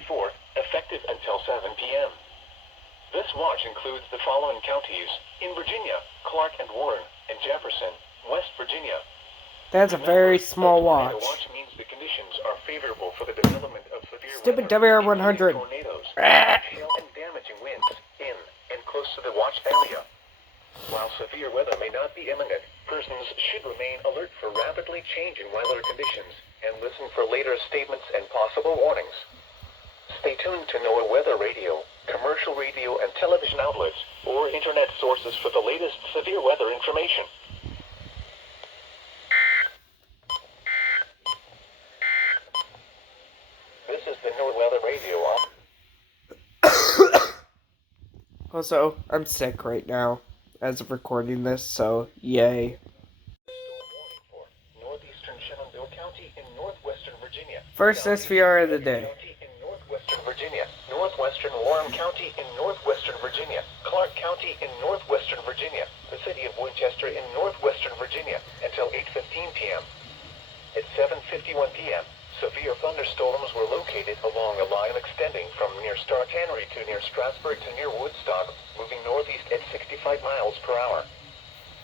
54, effective until 7 p.m. This watch includes the following counties: in Virginia, Clark and Warren, and Jefferson, West Virginia. That's a very small watch. The watch means the conditions are favorable for the development of severe Stupid weather, WR100. tornadoes, hail, and damaging winds in and close to the watch area. While severe weather may not be imminent, persons should remain alert for rapidly changing weather conditions and listen for later statements and possible warnings. Stay tuned to NOAA Weather Radio, commercial radio and television outlets, or internet sources for the latest severe weather information. This is the NOAA Weather Radio. Also, I'm sick right now as of recording this, so yay. Northeastern Shenandoah County in northwestern Virginia. First SVR of the day. In northwestern Virginia. Northwestern Warren County in northwestern Virginia. Clark County in northwestern Virginia. The city of Winchester in northwestern Virginia until 8:15 p.m. At 7:51 p.m., severe thunderstorms were located along a line extending from near Star Tannery to near Strasburg to near Woodstock, moving northeast at 65 miles per hour.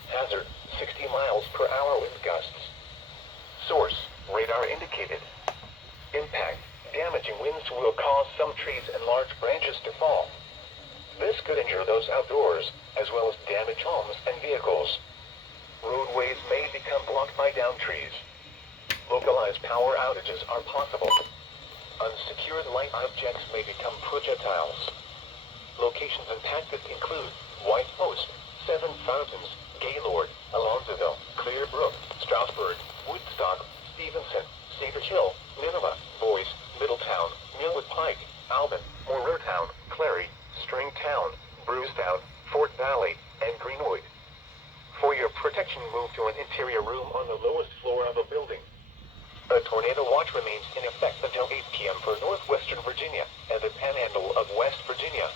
Hazard, 60 miles per hour wind gusts. Source, radar indicated. Impact, damaging winds will cause some trees and large branches to fall. This could injure those outdoors, as well as damage homes and vehicles. Roadways may become blocked by downed trees. Localized power outages are possible. Unsecured light objects may become projectiles. Locations impacted include White Post, Seven Fountains, Gaylord, Alonzoville, Clearbrook, Strasburg, Woodstock, Stevenson, Cedar Hill, Nineveh, Boise, Middletown, Millwood Pike, Albin, Monroetown, Clary, Stringtown, Brucetown, Fort Valley, and Greenwood. For your protection, move to an interior room on the lowest floor of a building. A tornado watch remains in effect until 8 p.m. for northwestern Virginia and the panhandle of West Virginia.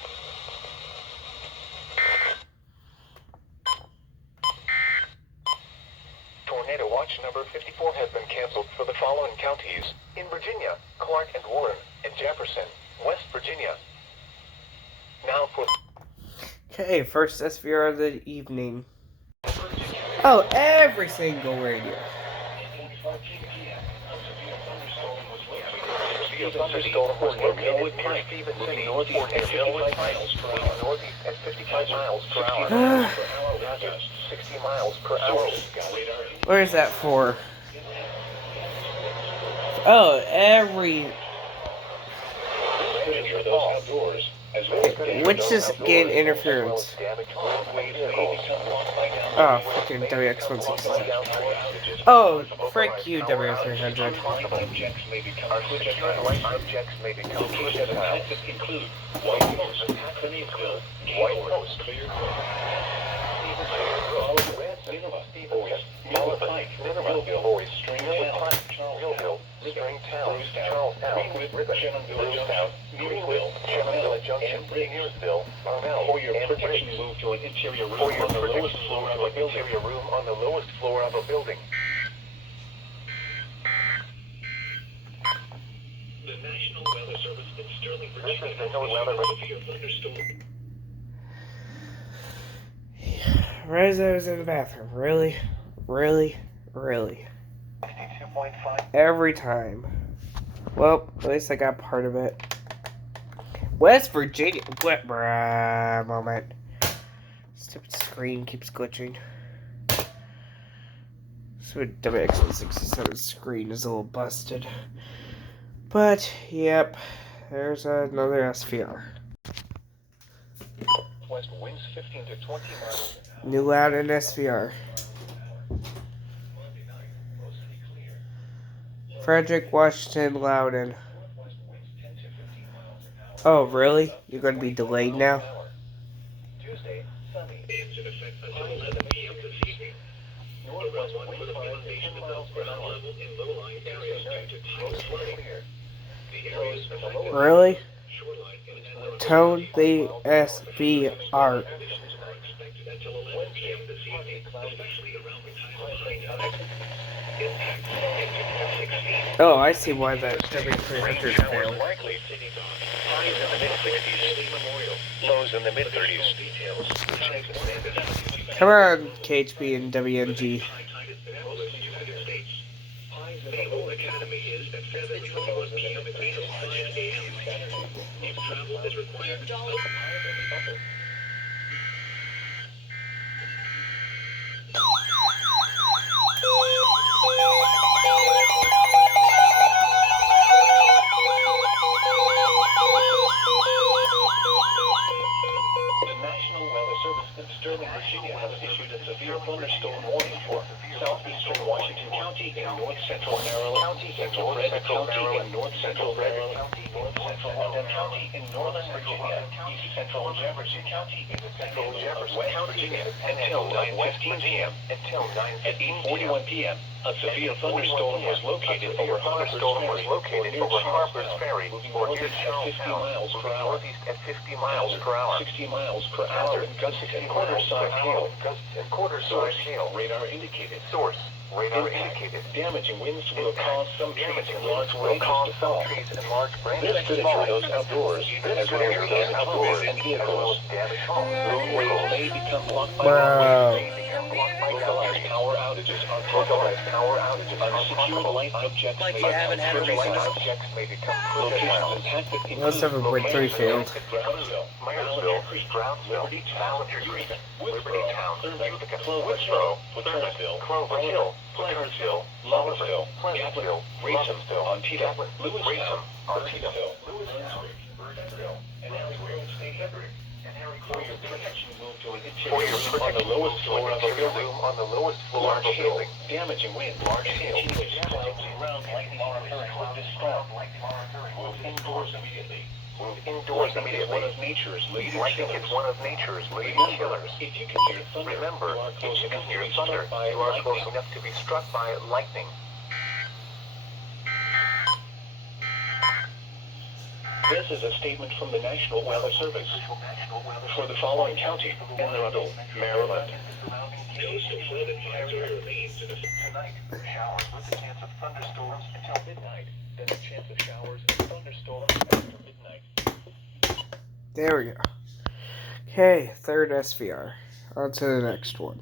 Tornado watch number 54 has been canceled for the following counties: in Virginia, Clark and Warren, and Jefferson, West Virginia. Now for... Okay, first SVR of the evening. Oh, every single radio. A thunderstorm was located near Stevenson, northeast at 55 miles per hour. Northeast at 55 miles per hour. 60 miles per hour. Where is that for? Oh, every... Which is gain interference? Oh, fucking WX167. Oh, frick you, WX300. Objects may become projectiles. Include White Post, White Post, Nineveh, Boise, Stringtown, Charlestown, Brucetown, Greenville, Shenandoah Junction, Nearsville, Arnell, for your protection, move to an interior room on the lowest floor of a building. On the lowest floor of a building. The National Weather Service in Sterling, Virginia, has issued a severe thunderstorm. Right as I was in the bathroom. Really? Really? Really? Every time. Well, at least I got part of it. West Virginia. What? Bruh, moment. Stupid screen keeps glitching. Stupid WX167 screen is a little busted. But, yep. There's another SVR. West winds 15 to 20 miles. New Loudon SVR. Frederick Washington Loudon. Oh, really? You're going to be delayed now? Tuesday, sunny. In effect until 11 p.m. this evening. Northwest winds 5 to 10 miles per hour in low-lying areas due to tidal flooding. The areas affected Really? shoreline and Tone the SVR. conditions are expected until 11 p.m. this evening, especially around the tidal flooding. Impact. Oh, I see why that W300 failed. Likely. Highs in the mid-60s. Lows in the mid-30s. Come on, KHB and WNG. Naval Academy is at 7:21 p.m. until 9 a.m. If travel is required, the National Weather Service in Sterling, Virginia has issued a severe thunderstorm warning for southeastern Washington County in north central Maryland, central Frederick County in north central Maryland, north central London County in northern Virginia, east central Jefferson County in central West Virginia until 9:15 p.m. Until 8:41 p.m. A severe thunderstorm was located over Harper's Ferry, or near Charlestown, 50 miles per hour. 60 miles per hour. Gusts and quarter-size hail. Radar indicated. Source. Radar indicated. Damaging winds will cause some trees and large branches to fall. This could ensure those outdoors, as well as damaged homes and vehicles. Roadways may become blocked by roadways. Localized power outages are possible. Unsecured light objects may become fragile. Locations impacted include Let's have a break 3 failed. Meyersville, Liberty Town, Liberty Town, Utica, Cloversville, Clover Hill, Pleasantville, Loversville, Racemville, Antietam, Lewiston, Artesville, Burnsville, and Harry Grove State Everett. For your protection, move to an interior room on the lowest floor of a building. Large hail, damaging wind, large hail, clouds, ground, lightning, or this storm. Move indoors immediately. Lightning is one of nature's leading killers. If you can hear thunder, remember, if you can hear thunder, you are close enough to be struck by lightning. This is a statement from the National Weather Service. For the following county, Anne Arundel, Maryland. No flooded hazard remains tonight. Showers with a chance of thunderstorms until midnight. Then a chance of showers and thunderstorms after midnight. There we go. Okay, third SVR. On to the next one.